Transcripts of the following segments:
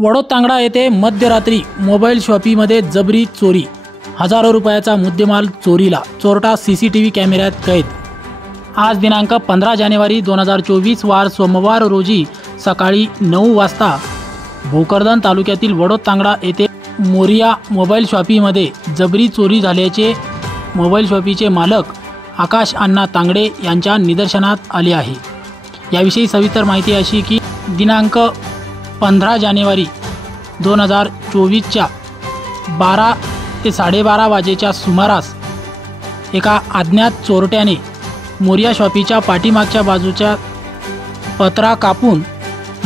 वडोदतांगडा येथे मध्यरात्री मोबाईल शॉपीमध्ये जबरी चोरी, हजारो रुपयाचा मुद्देमाल चोरीला, चोरटा सीसीटीव्ही कॅमेऱ्यात कैद। आज दिनांक 15 जानेवारी 2024 वार सोमवार रोजी सकाळी 9 वाजता भोकरदन तालुक्यातील वडोदतांगडा येथे मोरिया मोबाईल शॉपीमध्ये जबरी चोरी झाल्याचे मोबाईल शॉपीचे मालक आकाश अण्णा तांगडे यांच्या निदर्शनात आले आहे। याविषयी सविस्तर माहिती अशी की दिनांक 15 जानेवारी 2024च्या 12 ते 12:30 वाजेच्या सुमारास एका अज्ञात चोरट्याने मोरिया शॉपीच्या पाठीमागच्या बाजूच्या पत्रा कापून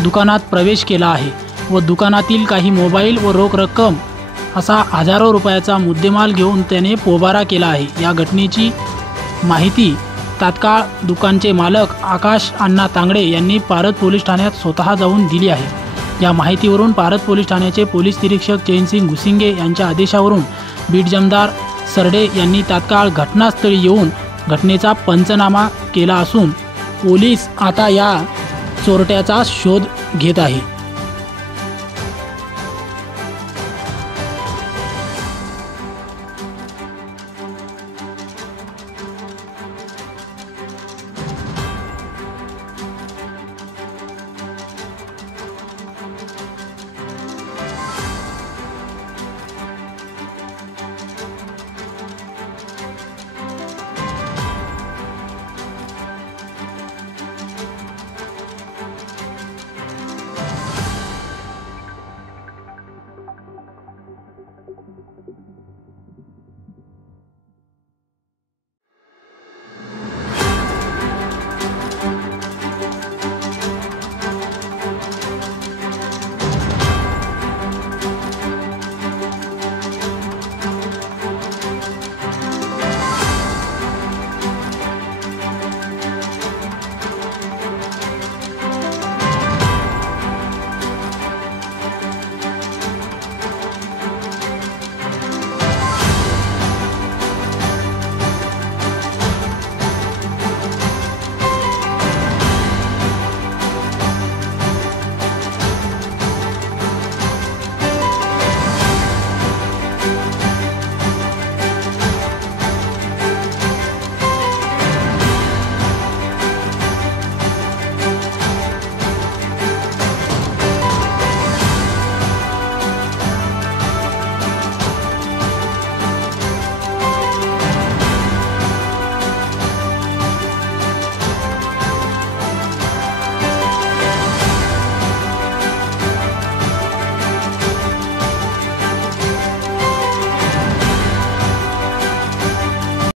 दुकानात प्रवेश केला आहे व दुकानातील काही मोबाईल व रोख रक्कम असा हजारो रुपयाचा मुद्देमाल घेऊन त्याने पोबारा केला आहे। या घटनेची माहिती तात्काळ दुकानचे मालक आकाश अण्णा तांगडे यांनी पारत पोलीस ठाण्यात स्वतः जाऊन दिली आहे। या माहितीवरून पारत पोलीस ठाण्याचे पोलीस निरीक्षक चैनसिंग घुसिंगे यांच्या आदेशावरून बीट जमदार सरडे यांनी तात्काळ घटनास्थळी येऊन घटनेचा पंचनामा केला असून पोलीस आता या चोरट्याचा शोध घेत आहे।